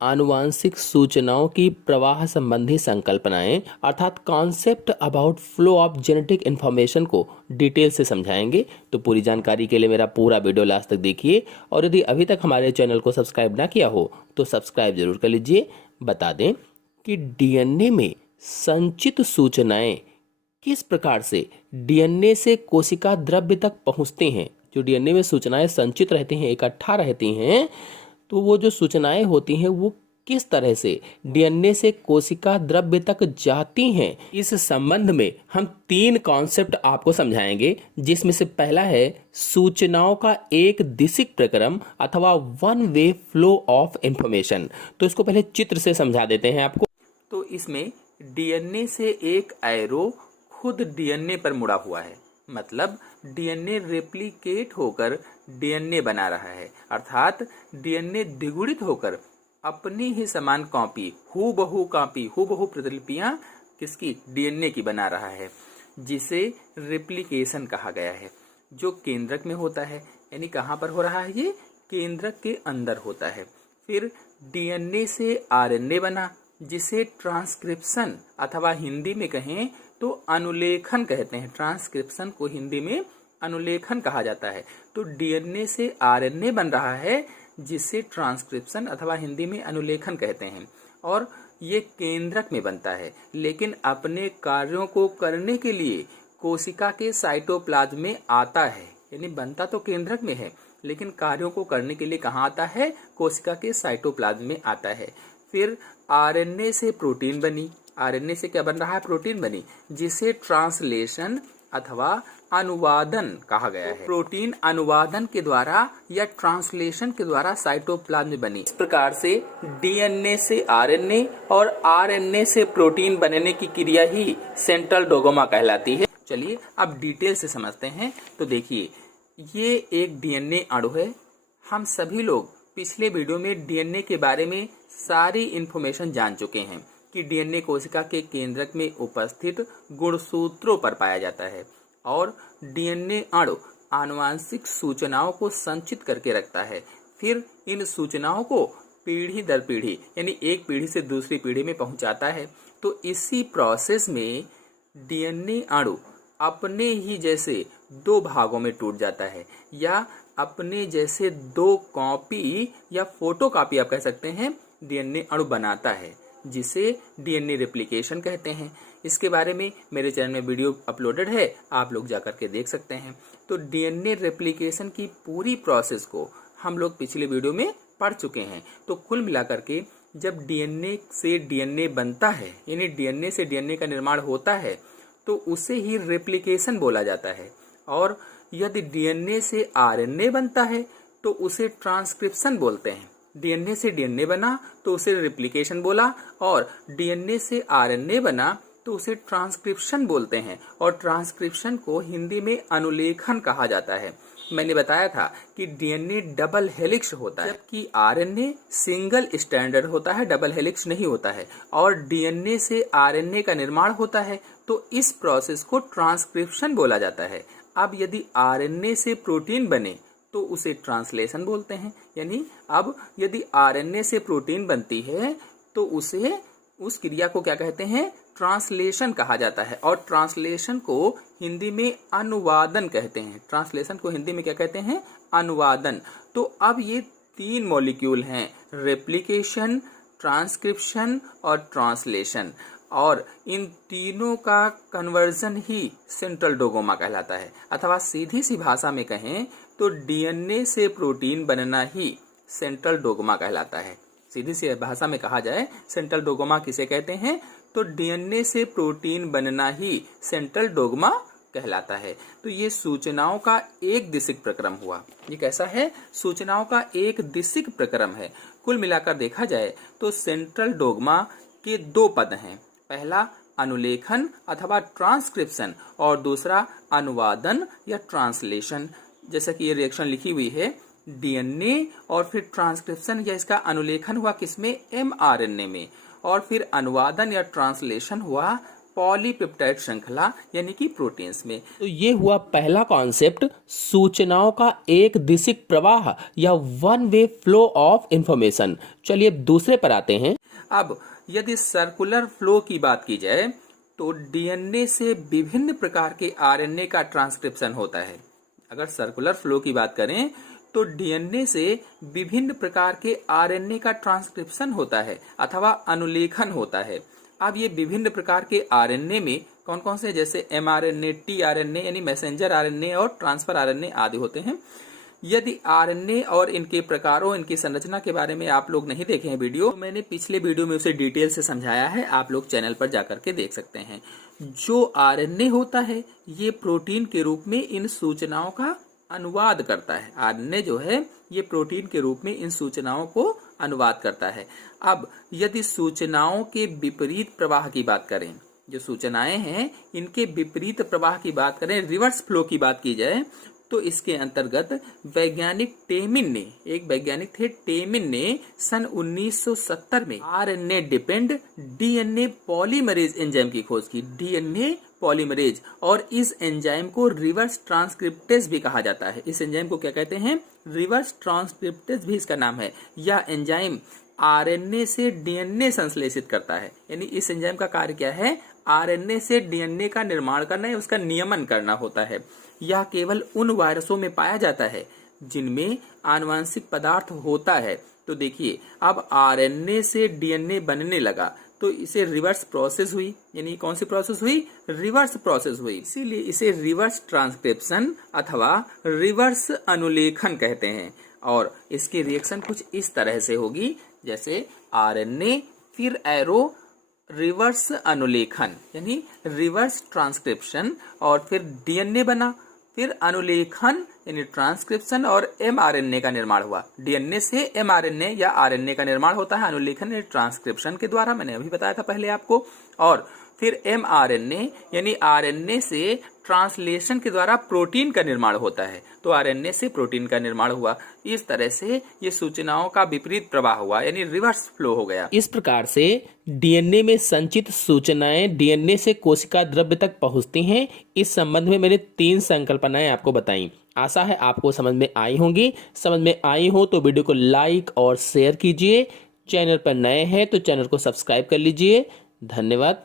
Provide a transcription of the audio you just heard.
आनुवांशिक सूचनाओं की प्रवाह संबंधी संकल्पनाएं अर्थात concept about flow of genetic information को डिटेल से समझाएंगे। तो पूरी जानकारी के लिए मेरा पूरा वीडियो लास्ट तक देखिए और यदि अभी तक हमारे चैनल को सब्सक्राइब ना किया हो तो सब्सक्राइब जरूर कर लीजिए। बता दें कि डीएनए में संचित सूचनाएं किस प्रकार से डीएनए से कोशिका द्रव्य तक पहुंचते हैं। जो डीएनए में सूचनाएं संचित रहती हैं, इकट्ठा रहती हैं, तो वो जो सूचनाएं होती हैं वो किस तरह से डीएनए से कोशिका द्रव्य तक जाती हैं। इस संबंध में हम 3 कॉन्सेप्ट आपको समझाएंगे, जिसमें से पहला है सूचनाओं का एक दिशिक प्रक्रम अथवा one way flow of information. तो इसको पहले चित्र से समझा देते हैं आपको। तो इसमें डीएनए से एक एरो खुद डीएनए पर मुड़ा हुआ है, मतलब डीएनए रेप्लिकेट होकर डीएनए बना रहा है, अर्थात डीएनए द्विगुणित होकर अपनी ही समान कॉपी, हूबहू प्रतिलिपियां किसकी, डीएनए की बना रहा है, जिसे रेप्लिकेशन कहा गया है। जो केंद्रक में होता है, यानी कहाँ पर हो रहा है, ये केंद्रक के अंदर होता है। फिर डीएनए से आरएनए बना, जिसे ट्रांसक्रिप्शन अथवा हिंदी में कहें तो अनुलेखन कहते हैं। ट्रांसक्रिप्शन को हिंदी में अनुलेखन कहा जाता है। तो डीएनए से आरएनए बन रहा है, जिसे ट्रांसक्रिप्शन अथवा हिंदी में अनुलेखन कहते हैं, और ये केंद्रक में बनता है। लेकिन अपने कार्यों को करने के लिए कोशिका के साइटोप्लाज्म में आता है, यानी बनता तो केंद्रक में है लेकिन कार्यों को करने के लिए कहाँ आता है, कोशिका के साइटोप्लाज्म में आता है। फिर आरएनए से प्रोटीन बनी, आरएनए से क्या बन रहा है, प्रोटीन बनी, जिसे ट्रांसलेशन अथवा अनुवादन कहा गया है। प्रोटीन अनुवादन के द्वारा या ट्रांसलेशन के द्वारा साइटोप्लाज्म में बनी। इस प्रकार से डीएनए से आरएनए और आरएनए से प्रोटीन बनने की क्रिया ही सेंट्रल डोगोमा कहलाती है। चलिए अब डिटेल से समझते हैं। तो देखिए, ये एक डीएनए अणु है। हम सभी लोग पिछले वीडियो में डीएनए के बारे में सारी इंफॉर्मेशन जान चुके हैं कि डीएनए कोशिका के केंद्रक में उपस्थित गुणसूत्रों पर पाया जाता है और डीएनए अणु आनुवांशिक सूचनाओं को संचित करके रखता है। फिर इन सूचनाओं को पीढ़ी दर पीढ़ी, यानी एक पीढ़ी से दूसरी पीढ़ी में पहुंचाता है। तो इसी प्रोसेस में डीएनए अणु अपने ही जैसे 2 भागों में टूट जाता है, या अपने जैसे 2 कॉपी या फोटो कॉपी आप कह सकते हैं डीएनए अणु बनाता है, जिसे डीएनए रेप्लिकेशन कहते हैं। इसके बारे में मेरे चैनल में वीडियो अपलोडेड है, आप लोग जाकर के देख सकते हैं। तो डीएनए रेप्लिकेशन की पूरी प्रोसेस को हम लोग पिछले वीडियो में पढ़ चुके हैं। तो कुल मिलाकर के जब डीएनए से डीएनए बनता है, यानी डीएनए से डीएनए का निर्माण होता है, तो उसे ही रेप्लिकेशन बोला जाता है। और यदि डीएनए से आरएनए बनता है तो उसे ट्रांसक्रिप्शन बोलते हैं। डीएनए से डीएनए बना तो उसे रेप्लिकेशन बोला, और डीएनए से आरएनए बना तो उसे ट्रांसक्रिप्शन बोलते हैं। और ट्रांसक्रिप्शन को हिंदी में अनुलेखन कहा जाता है। मैंने बताया था कि डीएनए डबल हेलिक्स होता है, जबकि आरएनए सिंगल स्टैंडर्ड होता है, डबल हेलिक्स नहीं होता है। और डीएनए से आरएनए का निर्माण होता है, तो इस प्रोसेस को ट्रांसक्रिप्शन बोला जाता है। अब यदि आरएनए से प्रोटीन बने तो उसे ट्रांसलेशन बोलते हैं। यानी अब यदि आरएनए से प्रोटीन बनती है तो उसे, उस क्रिया को क्या कहते हैं, ट्रांसलेशन कहा जाता है। और ट्रांसलेशन को हिंदी में अनुवादन कहते हैं। ट्रांसलेशन को हिंदी में क्या कहते हैं, अनुवादन। तो अब ये 3 मॉलिक्यूल हैं, रेप्लिकेशन, ट्रांसक्रिप्शन और ट्रांसलेशन, और इन तीनों का कन्वर्जन ही सेंट्रल डोगोमा कहलाता है। अथवा सीधी सी भाषा में कहें तो डीएनए से प्रोटीन बनना ही सेंट्रल डोगोमा कहलाता है। सीधी सी भाषा में कहा जाए सेंट्रल डोगोमा किसे कहते हैं, तो डीएनए से प्रोटीन बनना ही सेंट्रल डोगमा कहलाता है। तो ये सूचनाओं का एक दिशिक प्रक्रम हुआ। ये कैसा है, सूचनाओं का एक दिशिक प्रक्रम है। कुल मिलाकर देखा जाए तो सेंट्रल डोगमा के 2 पद हैं। पहला अनुलेखन अथवा ट्रांसक्रिप्शन और दूसरा अनुवादन या ट्रांसलेशन। जैसा कि ये रिएक्शन लिखी हुई है, डीएनए और फिर ट्रांसक्रिप्शन या इसका अनुलेखन हुआ किसमें, एमआरएनए में, और फिर अनुवादन या ट्रांसलेशन हुआ पॉलीपेप्टाइड श्रृंखला यानी कि प्रोटीन्स में। तो ये हुआ पहला कॉन्सेप्ट, सूचनाओं का एक दिशिक प्रवाह या one way flow of information. चलिए दूसरे पर आते हैं। अब यदि सर्कुलर फ्लो की बात की जाए तो डीएनए से विभिन्न प्रकार के आरएनए का ट्रांसक्रिप्शन होता है। अगर सर्कुलर फ्लो की बात करें तो डीएनए से विभिन्न प्रकार के आरएनए का ट्रांसक्रिप्शन होता है अथवा अनुलेखन होता है। अब ये विभिन्न प्रकार के आरएनए में कौन कौन से, जैसे एमआरएनए, टीआरएनए यानी मैसेंजर आरएनए और ट्रांसफर आरएनए आदि होते हैं। यदि आरएनए और इनके प्रकारों, इनकी संरचना के बारे में आप लोग नहीं देखे हैं वीडियो, तो मैंने पिछले वीडियो में उसे डिटेल से समझाया है, आप लोग चैनल पर जाकर के देख सकते हैं। जो आरएनए होता है ये प्रोटीन के रूप में इन सूचनाओं का अनुवाद करता है। आरएनए जो है ये प्रोटीन के रूप में इन सूचनाओं को अनुवाद करता है। अब यदि सूचनाओं के विपरीत प्रवाह की बात करें, जो सूचनाएं हैं इनके विपरीत प्रवाह की बात करें, रिवर्स फ्लो की बात की जाए, तो इसके अंतर्गत वैज्ञानिक टेमिन ने, एक वैज्ञानिक थे टेमिन ने सन 1970 में RNA depend DNA polymerase enzyme की खोज की। डीएनए पॉलीमरेज, और इस एंजाइम को रिवर्स ट्रांसक्रिप्टेज भी कहा जाता है। इस एंजाइम को क्या कहते हैं? रिवर्स ट्रांसक्रिप्टेज भी इसका नाम है। यह एंजाइम आरएनए से डीएनए संश्लेषित करता है। यानी इस एंजाइम का कार्य क्या है? आरएनए से डीएनए का निर्माण करना है, उसका नियमन करना होता है। यह केवल उन वायरसों में पाया जाता है जिनमें आनुवंशिक पदार्थ होता है। तो देखिए, अब आरएनए से डीएनए बनने लगा तो इसे रिवर्स प्रोसेस हुई। यानी कौन सी प्रोसेस हुई? रिवर्स प्रोसेस हुई। इसीलिए इसे रिवर्स ट्रांसक्रिप्शन अथवा रिवर्स अनुलेखन कहते हैं। और इसकी रिएक्शन कुछ इस तरह से होगी, जैसे आरएनए फिर एरो रिवर्स अनुलेखन यानी रिवर्स ट्रांसक्रिप्शन, और फिर डीएनए बना, फिर अनुलेखन यानी ट्रांसक्रिप्शन, और एमआरएनए का निर्माण हुआ। डीएनए से एमआरएनए या आरएनए का निर्माण होता है अनुलेखन यानी ट्रांसक्रिप्शन के द्वारा, मैंने अभी बताया था पहले आपको। और फिर एमआरएनए यानी आरएनए से ट्रांसलेशन के द्वारा प्रोटीन का निर्माण होता है। तो आरएनए से प्रोटीन का निर्माण हुआ। इस तरह से ये सूचनाओं का विपरीत प्रवाह हुआ यानी रिवर्स फ्लो हो गया। इस प्रकार से डीएनए में संचित सूचनाएं डीएनए से कोशिका द्रव्य तक पहुंचती हैं। इस संबंध में मैंने 3 संकल्पनाएं आपको बताई। आशा है आपको समझ में आई होंगी। समझ में आई हो तो वीडियो को लाइक और शेयर कीजिए। चैनल पर नए हैं तो चैनल को सब्सक्राइब कर लीजिए। धन्यवाद।